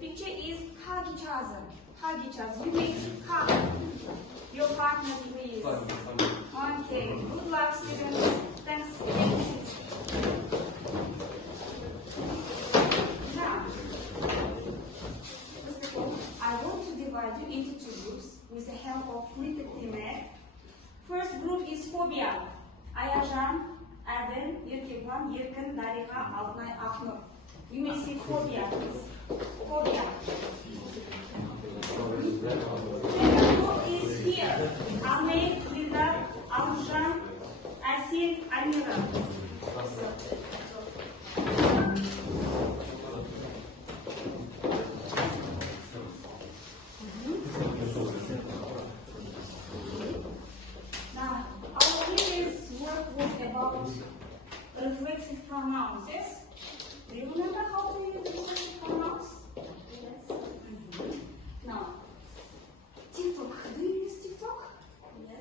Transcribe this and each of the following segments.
picture is hug each other. Hug each other. You make hug your partner, please. Okay. Good luck, students. Thanks. Now, first of all, I want to divide you into two groups with the help of flipped image. First group is phobia. Аяжан, Adem, Еркебан, Еркін, Дариға, Алтынай, Ахнur. You may see phobia, please. Phobia. Second group is fear. Ahmed, Lildar, Aljan, Asil, Amira. Now, our previous work was about reflexive pronouns, yes? Do you remember how to use reflexive pronouns? Yes. Now, TikTok. Do you use TikTok?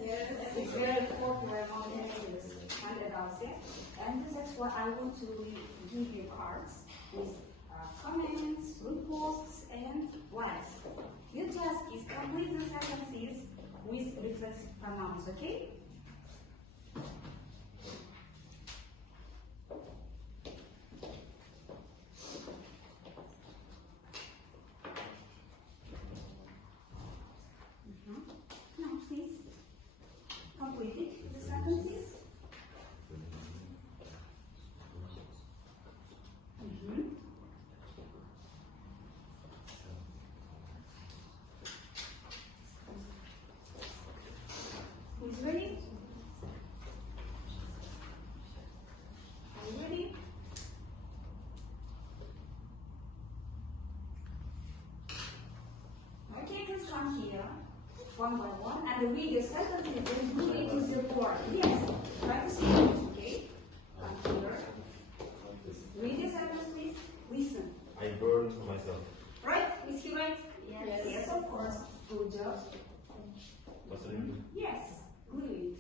Yes. It's very popular among teenagers and adults, yeah? And that's why I want to give you cards with comments, reposts, and likes. Your task is complete the sentences with reflexive pronouns, okay? Now, please complete it, the sentences. Who's ready? Are you ready? Okay, just come here, one by one, and read the sentences and put it to the board. Yes, try to see it, okay? Come here. Read the sentence, please. Listen. I burned myself. Right? Is he right? Yes. Yes, of course. Good job. What's the name? Yes, glue it.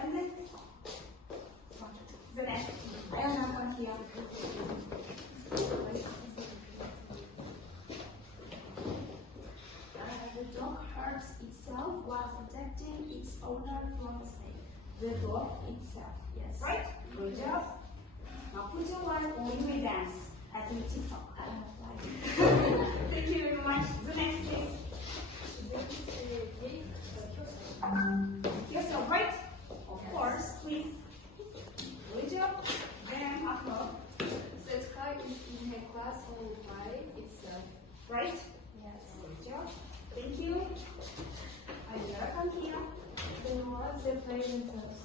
And then the next. I have one here. The dog hurts itself while protecting its owner from the snake. The dog itself. Yes. Right? Good job. Now put your line or you may dance at your TikTok. I don't have life. Thank you very much. The next, please. Yourself, right? Of course, please. Good job. Then Ahmed. That car is in her class all by itself. Right? Yes. Good job. Thank you. Amira, come here. There was a presenters.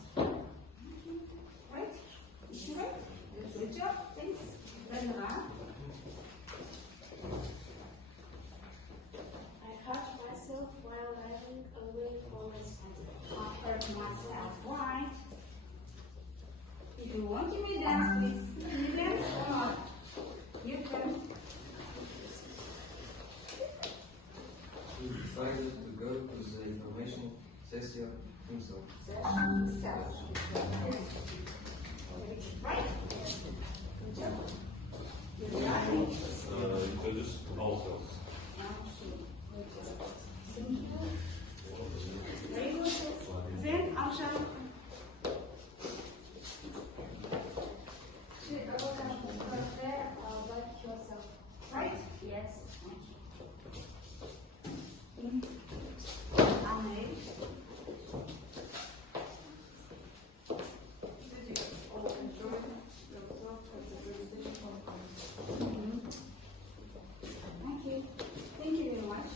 Right? Is she right? Good job. Thanks. Benra. I hurt myself while running away from a spider. I hurt myself. Right? If you want to be dance, please. Can you dance or not? You can. He decided to go to the information session himself. Self. Right? Good job. You're right. Introduce ourselves. Thank you. Very good. Then Afshan. Like yourself. Right? Yes. Ahmed. Thank you. Thank you very much.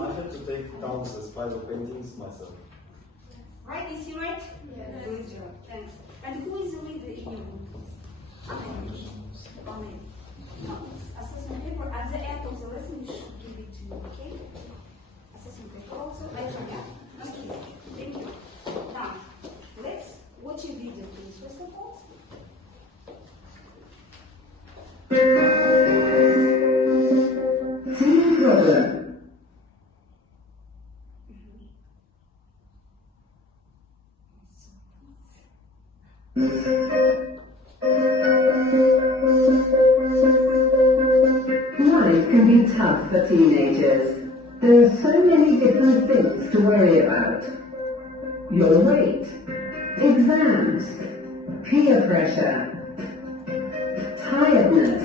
I had to take down the spider paintings myself. Right? Is he right? Yes. Good job. Thanks. And who is the leader in your group? Ahmed. Ahmed. No, it's assessment paper. At the end of the lesson, we should give it to you, okay? Assessment paper also. Later, yeah? Okay. Thank you. Now, let's watch a video, please. First of all. Life can be tough for teenagers. There are so many different things to worry about. Your weight, exams, peer pressure, tiredness,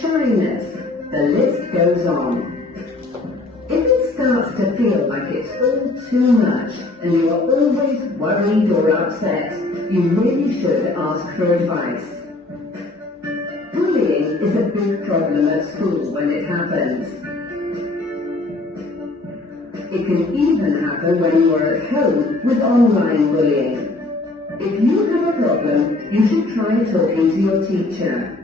shyness, the list goes on. If it starts to feel like it's all too much and you are always worried or upset, you really should ask for advice. Bullying is a big problem at school when it happens. It can even happen when you are at home with online bullying. If you have a problem, you should try talking to your teacher.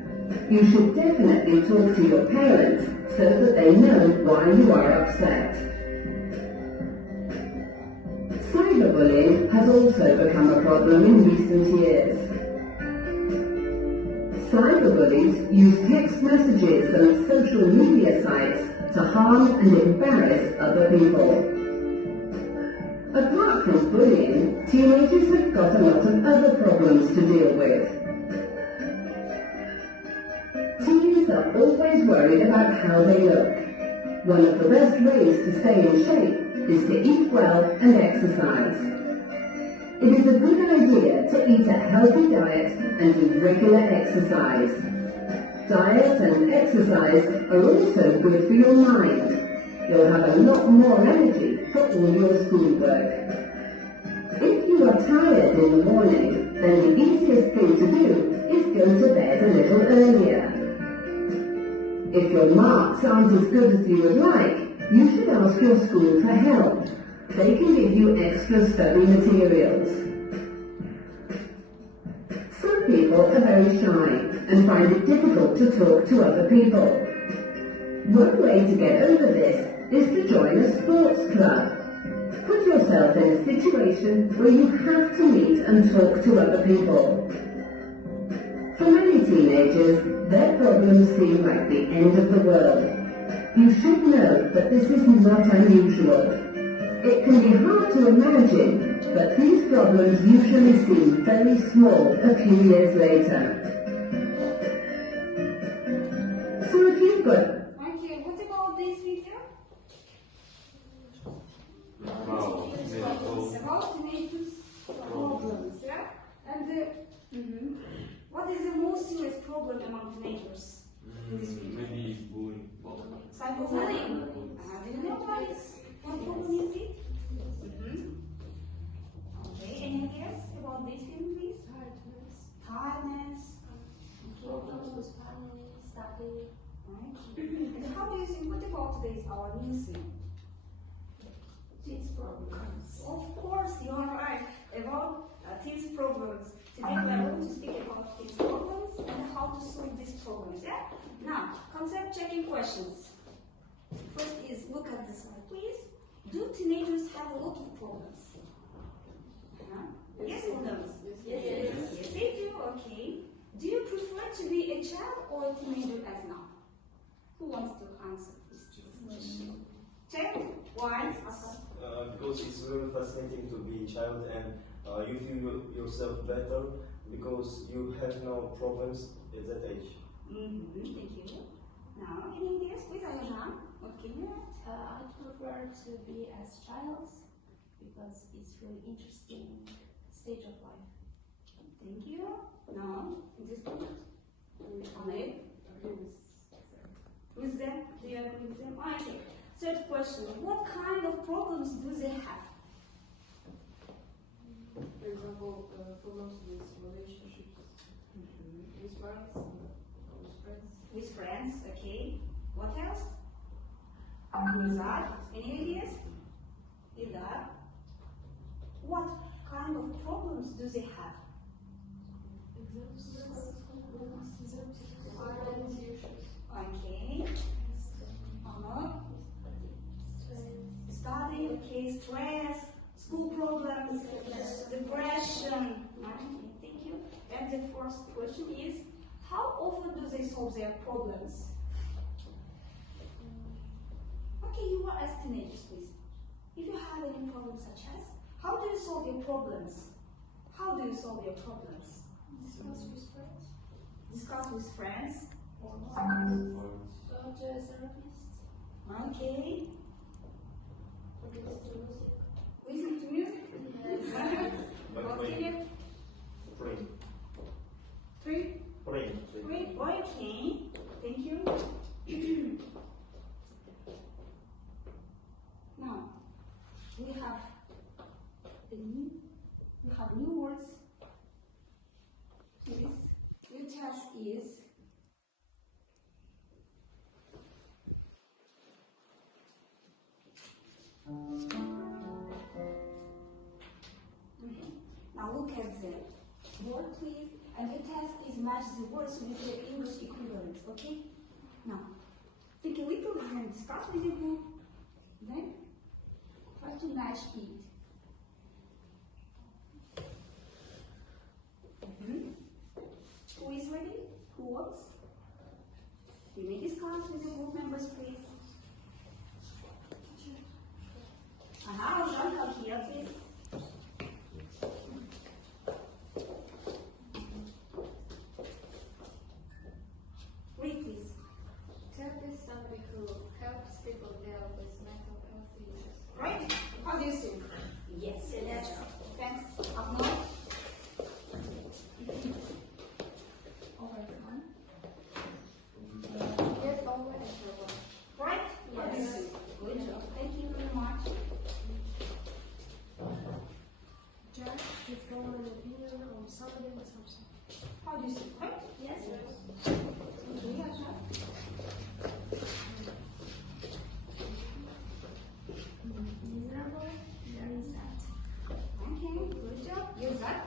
You should definitely talk to your parents so that they know why you are upset. Cyberbullying has also become a problem in recent years. Cyberbullies use text messages and social media sites to harm and embarrass other people. Apart from bullying, teenagers have got a lot of other problems to deal with. Teens are always worried about how they look. One of the best ways to stay in shape is to eat well and exercise. It is a good idea to eat a healthy diet and do regular exercise. Diet and exercise are also good for your mind. You'll have a lot more energy for all your schoolwork. If you are tired in the morning, then the easiest thing to do is go to bed a little earlier. If your marks aren't as good as you would like, you should ask your school for help. They can give you extra study materials. Some people are very shy and find it difficult to talk to other people. One way to get over this is to join a sports club. Put yourself in a situation where you have to meet and talk to other people. For many teenagers, their problems seem like the end of the world. You should know that this is not unusual. It can be hard to imagine, but these problems usually seem very small a few years later. So if you've got... Okay, what about this video? Wow. It's about teenagers' problems, yeah? And what is the most serious problem among teenagers in this video? Maybe bullying. Cyberbullying. Do you know what problem is it? Okay, any ideas about this film, please? Tiredness. Problems with family, study. Right. And how do you think, what about today's our new thing? Kids problems. Of course, you are right about teens' problems. Today we are going to speak about teens' problems and how to solve these problems. Yeah. Now, concept checking questions. First is look at this slide, please. Do teenagers have a lot of problems? Yes or no? Yes. Yes, they do. Okay. Do you prefer to be a child or a teenager as now? Who wants to answer this question? Child? Why? Because it's very fascinating to be a child and you feel yourself better because you have no problems at that age. Thank you. Now, any ideas, please, Ayana? What can you add? I prefer to be as child because it's really interesting stage of life. Thank you. No, this one. Ahmed? With them? Do you agree with them? Okay. Third question. What kind of problems do they have? For example, problems with relationships, with friends, With friends, okay. What else? With that? Any ideas? Ida? What kind of problems do they have? Okay. Study, okay, stress, school problems, depression. Okay, thank you. And the first question is, how often do they solve their problems? Okay, you are as teenagers, please. If you have any problems such as, how do you solve your problems? How do you solve your problems? Discuss with friends. Discuss with friends. Or go to a therapist. Okay. Or listen to music. Listen to music. Yes. Continue. Print. Three. Print. Great. Okay. Thank you. Now we have new words. This new task is now look at the word, please, and the task is match the words with the English equivalent. Okay? Now think a little and discuss with the group. Then try to match it. Who is ready? Who wants? You may discuss with your group members, please. Jean, come here, please. Read, please. Therapist is somebody who helps people deal with mental health issues. Right? How do you say? Yes. Yes. Thanks. Ahmad. Get over and trouble. Right? Yes. Good job. Thank you very much. Judge to form an opinion on somebody or something. How do you say? Right? Yes. Okay, Asha. Miserable, very sad. Okay, good job. Use that.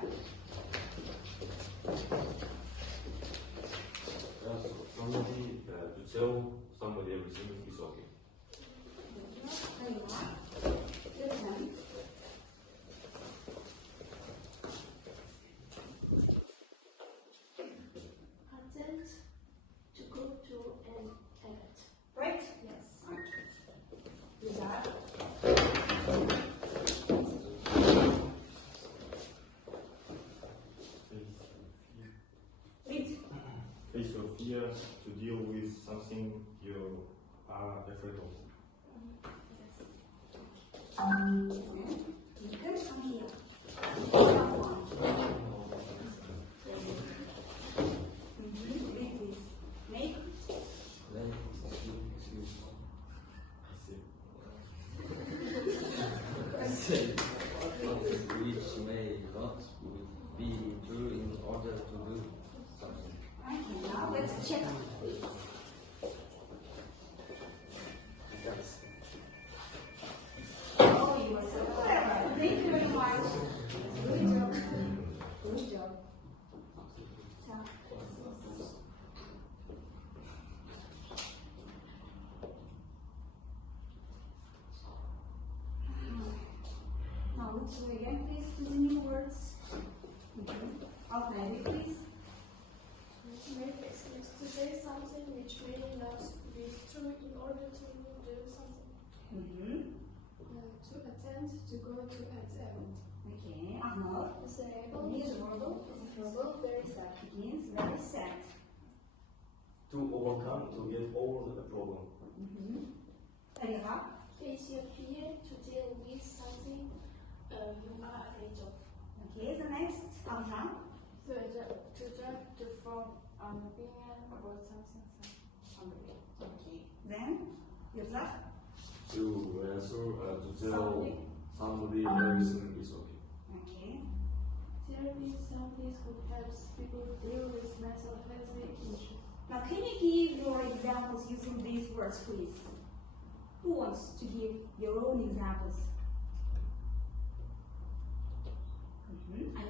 Somebody to tell somebody everything is okay. Good job. There you are. Your turn. Attend to go to an event. Right? Yes. Okay. Use that. Read. Face your fear to deal with something you are afraid of. You can come here. Read, please. Make. Then excuse. I see. Say which may not be true in order to do something. Okay, now let's check, please. Oh, you are so clever. Thank you very much. Good job. Good job. Now look through again, please, to the new words. Okay, please. Make excuse to say something which may not be true in order to do something. To attend, to go to an event. Okay, Ahmad. Miserable, Miserable, very sad. It means very sad. To overcome, to get over the problem. Tariqa. face your fear to deal with something you are afraid of. Okay, the next, Amran. To judge, to form an opinion about something. Okay, then, Yusuf. To answer, to tell somebody everything is okay. Okay. Therapy is somebody who helps people deal with mental health issues. Now, can you give your examples using these words, please? Who wants to give your own examples? I